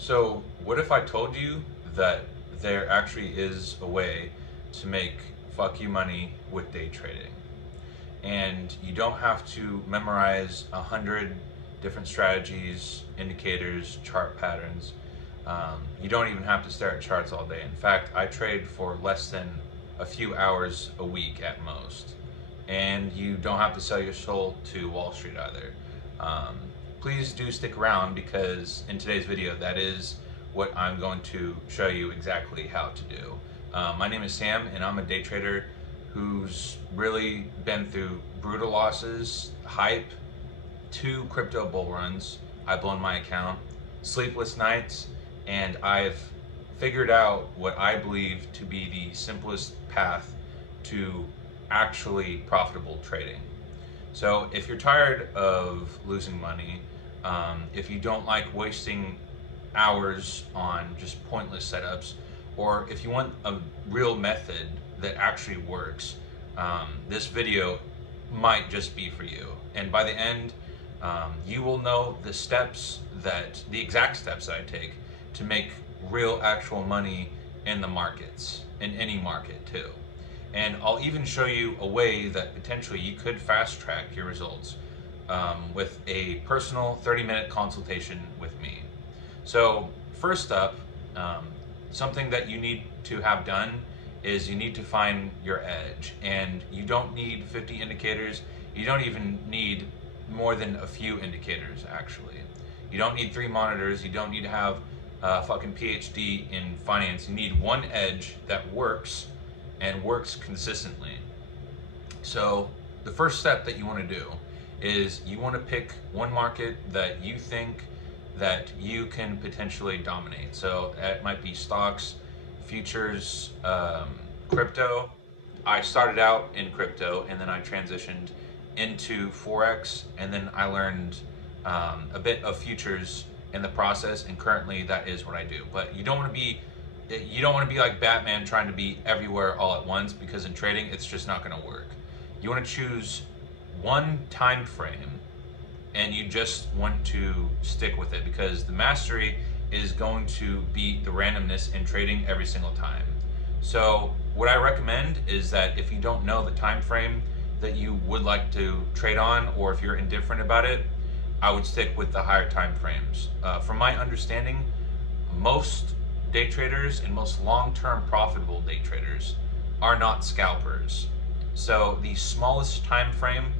So, what if I told you that there actually is a way to make fuck you money with day trading? And you don't have to memorize 100 different strategies, indicators, chart patterns. You don't even have to stare at charts all day. In fact, I trade for less than a few hours a week at most. And you don't have to sell your soul to Wall Street either. Um, Please do stick around because in today's video, that is what I'm going to show you exactly how to do. My name is Sam, and I'm a day trader who's really been through brutal losses, hype, 2 crypto bull runs. I've blown my account, sleepless nights, and I've figured out what I believe to be the simplest path to actually profitable trading. So if you're tired of losing money, if you don't like wasting hours on just pointless setups, or if you want a real method that actually works, this video might just be for you. And by the end, you will know the exact steps that I take to make real actual money in the markets, in any market too. And I'll even show you a way that potentially you could fast track your results with a personal 30-minute consultation with me. So first up, something that you need to have done is you need to find your edge. And you don't need 50 indicators. You don't even need more than a few indicators, actually. You don't need 3 monitors. You don't need to have a fucking PhD in finance. You need one edge that works and works consistently. So the first step that you want to do is you want to pick one market that you think that you can potentially dominate. So that might be stocks, futures, crypto. I started out in crypto and then I transitioned into Forex, and then I learned a bit of futures in the process, and currently that is what I do. But you don't want to be like Batman trying to be everywhere all at once, because in trading it's just not going to work. You want to choose one time frame and you just want to stick with it, because the mastery is going to beat the randomness in trading every single time. So what I recommend is that if you don't know the time frame that you would like to trade on, or if you're indifferent about it, I would stick with the higher time frames. From my understanding, most day traders and most long-term profitable day traders are not scalpers. So the smallest time frame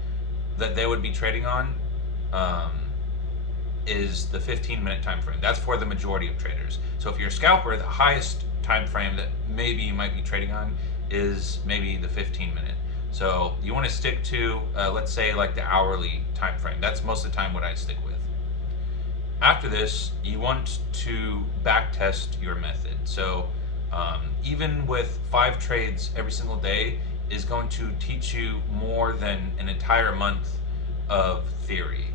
that they would be trading on is the 15-minute time frame. That's for the majority of traders. So if you're a scalper, the highest time frame that maybe you might be trading on is maybe the 15-minute. So you want to stick to, let's say, like the hourly time frame. That's most of the time what I stick with. After this, you want to back test your method. So even with 5 trades every single day is going to teach you more than an entire month of theory.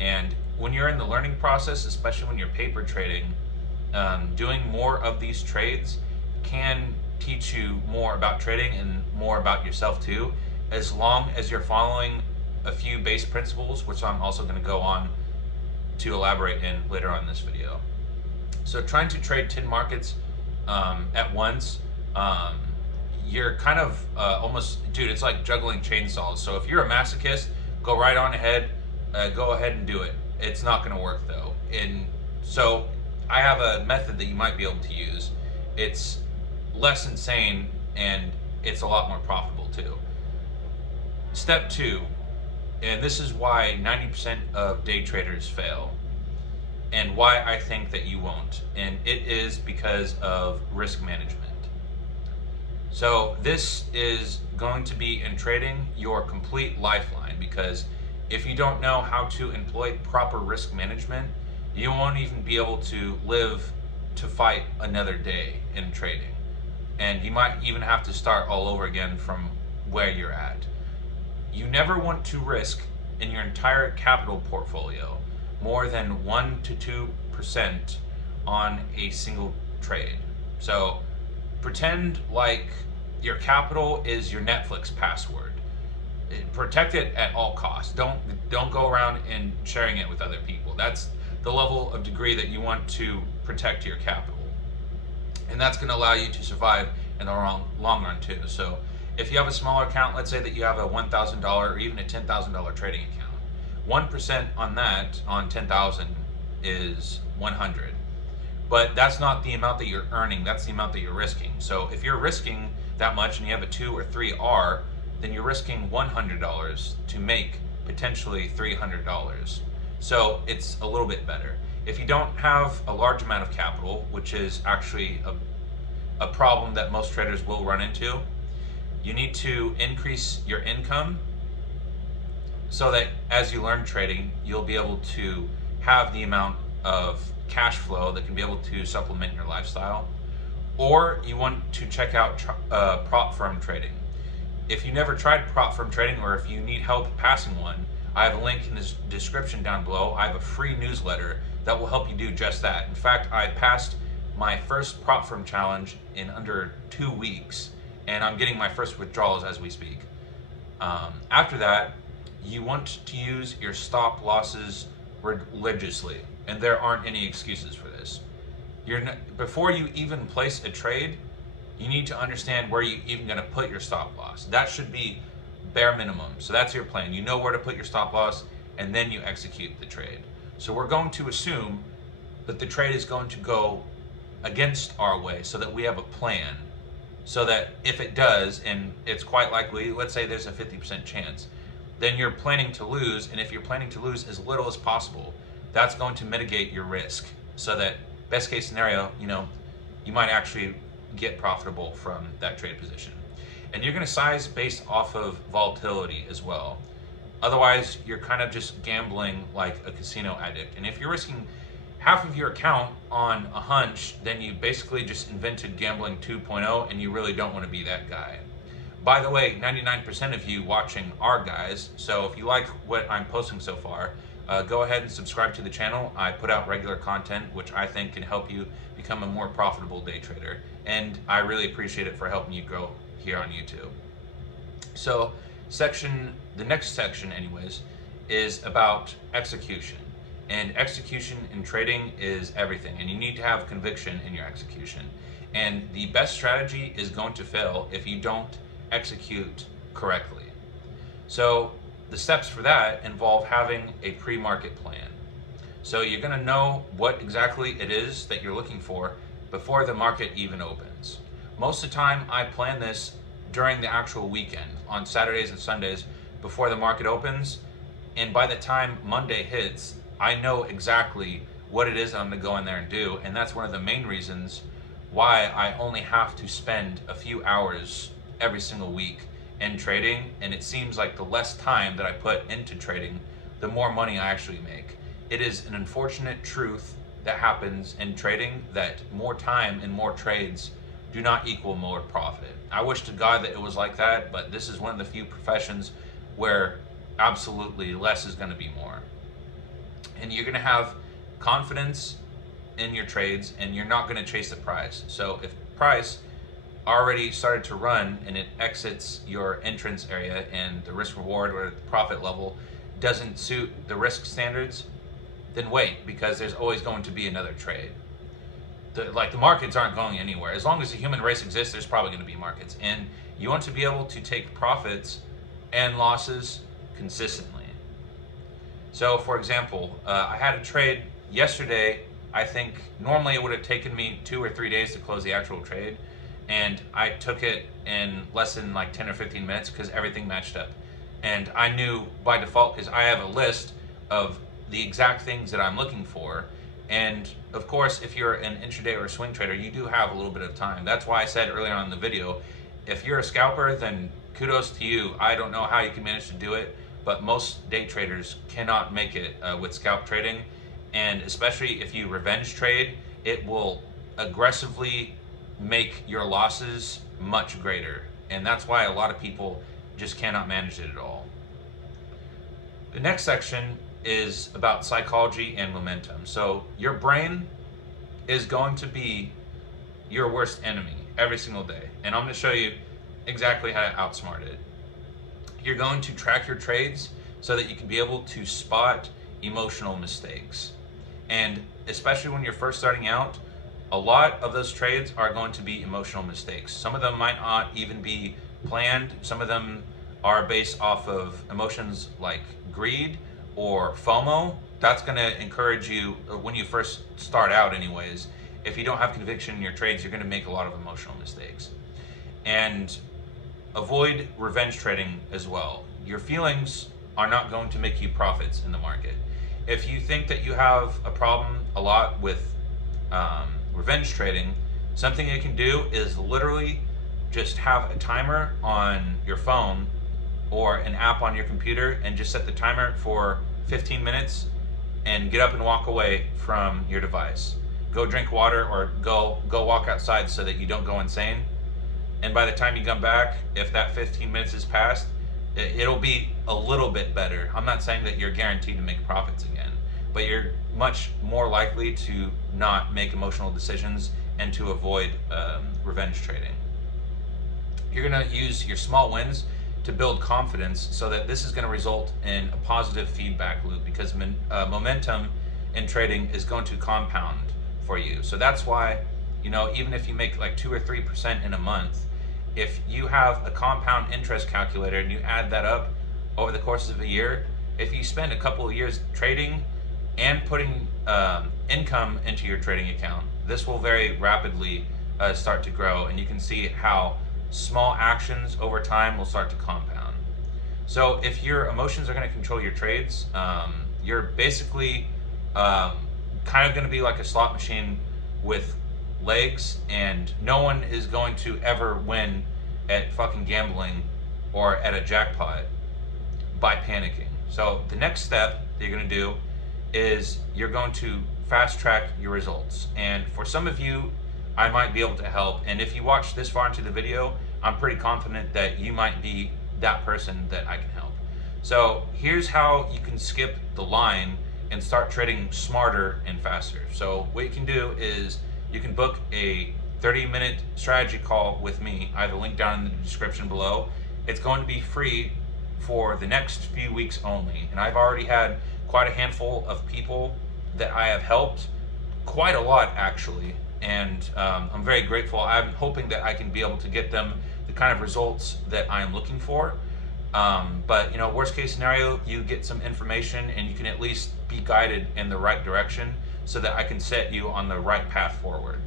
And when you're in the learning process, especially when you're paper trading, doing more of these trades can teach you more about trading and more about yourself too, as long as you're following a few base principles, which I'm also going to go on to elaborate in later on in this video. So trying to trade 10 markets at once, you're kind of almost, dude, it's like juggling chainsaws. So if you're a masochist, go right on ahead, go ahead and do it. It's not going to work though. And so I have a method that you might be able to use. It's less insane and it's a lot more profitable too. Step 2, and this is why 90% of day traders fail, and why I think that you won't, and it is because of risk management. So this is going to be, in trading, your complete lifeline, because if you don't know how to employ proper risk management, you won't even be able to live to fight another day in trading. And you might even have to start all over again from where you're at. You never want to risk in your entire capital portfolio more than 1 to 2% on a single trade. So pretend like your capital is your Netflix password. Protect it at all costs. Don't go around and sharing it with other people. That's the level of degree that you want to protect your capital. And that's going to allow you to survive in the long run too. So if you have a smaller account, let's say that you have a $1,000 or even a $10,000 trading account, 1% on that, on 10,000, is 100. But that's not the amount that you're earning, that's the amount that you're risking. So if you're risking that much and you have a 2 or 3R, then you're risking $100 to make potentially $300. So it's a little bit better. If you don't have a large amount of capital, which is actually a problem that most traders will run into, you need to increase your income so that as you learn trading, you'll be able to have the amount of cash flow that can be able to supplement your lifestyle. Or you want to check out prop firm trading. If you never tried prop firm trading, or if you need help passing one, I have a link in the description down below. I have a free newsletter that will help you do just that. In fact, I passed my first prop firm challenge in under 2 weeks, and I'm getting my first withdrawals as we speak. After that, you want to use your stop losses religiously, and there aren't any excuses for this. Before you even place a trade, you need to understand where you're even going to put your stop loss. That should be bare minimum. So that's your plan. You know where to put your stop loss, and then you execute the trade. So we're going to assume that the trade is going to go against our way so that we have a plan, so that if it does, and it's quite likely, let's say there's a 50% chance, then you're planning to lose. And if you're planning to lose as little as possible, that's going to mitigate your risk, so that best case scenario, you might actually get profitable from that trade position. And you're going to size based off of volatility as well. Otherwise, you're kind of just gambling like a casino addict. And if you're risking half of your account on a hunch, then you basically just invented gambling 2.0, and you really don't want to be that guy. By the way, 99% of you watching are guys, so if you like what I'm posting so far, go ahead and subscribe to the channel. I put out regular content, which I think can help you become a more profitable day trader, and I really appreciate it for helping you grow here on YouTube. So the next section anyways, is about execution. And execution in trading is everything, and you need to have conviction in your execution. And the best strategy is going to fail if you don't execute correctly. So the steps for that involve having a pre-market plan. So you're going to know what exactly it is that you're looking for before the market even opens. Most of the time I plan this during the actual weekend, on Saturdays and Sundays before the market opens, and by the time Monday hits, I know exactly what it is I'm going to go in there and do. And that's one of the main reasons why I only have to spend a few hours every single week in trading. And it seems like the less time that I put into trading, the more money I actually make. It is an unfortunate truth that happens in trading, that more time and more trades do not equal more profit. I wish to God that it was like that, but this is one of the few professions where absolutely less is going to be more. And you're going to have confidence in your trades, and you're not going to chase the price. So if price already started to run and it exits your entrance area, and the risk reward or the profit level doesn't suit the risk standards, then wait, because there's always going to be another trade. The markets aren't going anywhere. As long as the human race exists, there's probably going to be markets. And you want to be able to take profits and losses consistently. So for example, I had a trade yesterday. I think normally it would have taken me 2 or 3 days to close the actual trade, and I took it in less than like 10 or 15 minutes because everything matched up. And I knew by default, because I have a list of the exact things that I'm looking for. And of course, if you're an intraday or a swing trader, you do have a little bit of time. That's why I said earlier on in the video, if you're a scalper, then kudos to you. I don't know how you can manage to do it, but most day traders cannot make it with scalp trading. And especially if you revenge trade, it will aggressively make your losses much greater. And that's why a lot of people just cannot manage it at all. The next section is about psychology and momentum. So your brain is going to be your worst enemy every single day. And I'm going to show you exactly how to outsmart it. You're going to track your trades so that you can be able to spot emotional mistakes. And especially when you're first starting out, a lot of those trades are going to be emotional mistakes. Some of them might not even be planned. Some of them are based off of emotions like greed or FOMO. That's going to encourage you when you first start out anyways. If you don't have conviction in your trades, you're going to make a lot of emotional mistakes. And avoid revenge trading as well. Your feelings are not going to make you profits in the market. If you think that you have a problem a lot with revenge trading, something you can do is literally just have a timer on your phone or an app on your computer and just set the timer for 15 minutes and get up and walk away from your device. Go drink water or go walk outside so that you don't go insane. And by the time you come back, if that 15 minutes has passed, it'll be a little bit better. I'm not saying that you're guaranteed to make profits again, but you're much more likely to not make emotional decisions and to avoid revenge trading. You're going to use your small wins to build confidence so that this is going to result in a positive feedback loop, because momentum in trading is going to compound for you. So that's why, even if you make like 2 or 3% in a month, if you have a compound interest calculator and you add that up over the course of a year, if you spend a couple of years trading and putting income into your trading account, this will very rapidly start to grow, and you can see how small actions over time will start to compound. So if your emotions are going to control your trades, you're basically kind of going to be like a slot machine with legs, and no one is going to ever win at fucking gambling or at a jackpot by panicking. So the next step that you're going to do is you're going to fast track your results. And for some of you, I might be able to help. And if you watch this far into the video, I'm pretty confident that you might be that person that I can help. So here's how you can skip the line and start trading smarter and faster. So what you can do is you can book a 30-minute strategy call with me. I have a link down in the description below. It's going to be free for the next few weeks only. And I've already had quite a handful of people that I have helped, quite a lot actually. And I'm very grateful. I'm hoping that I can be able to get them the kind of results that I'm looking for. But worst case scenario, you get some information and you can at least be guided in the right direction so that I can set you on the right path forward.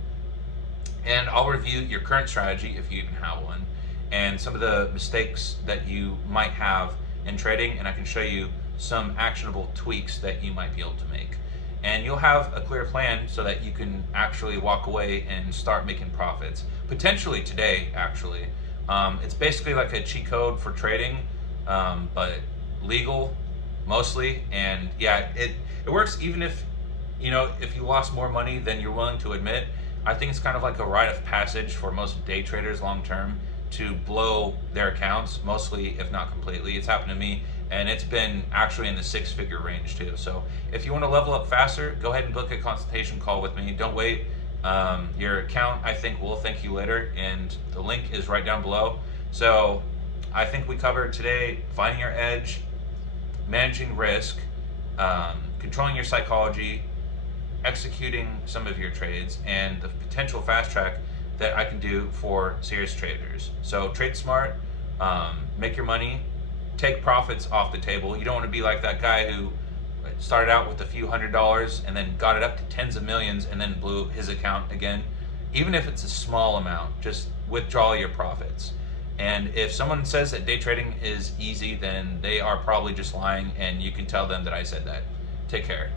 And I'll review your current strategy, if you even have one, and some of the mistakes that you might have in trading, and I can show you some actionable tweaks that you might be able to make. And you'll have a clear plan so that you can actually walk away and start making profits, potentially today, actually. It's basically like a cheat code for trading, but legal mostly. And yeah, it works even if if you lost more money than you're willing to admit. I think it's kind of like a rite of passage for most day traders long term to blow their accounts, mostly if not completely. It's happened to me, and it's been actually in the 6-figure range too. So if you want to level up faster, go ahead and book a consultation call with me. Don't wait. Your account, I think, will thank you later, and the link is right down below. So I think we covered today finding your edge, managing risk, controlling your psychology, executing some of your trades, and the potential fast track that I can do for serious traders. So trade smart, make your money, take profits off the table. You don't want to be like that guy who started out with a few $100s and then got it up to tens of millions and then blew his account again. Even if it's a small amount, just withdraw your profits. And if someone says that day trading is easy, then they are probably just lying, and you can tell them that I said that. Take care.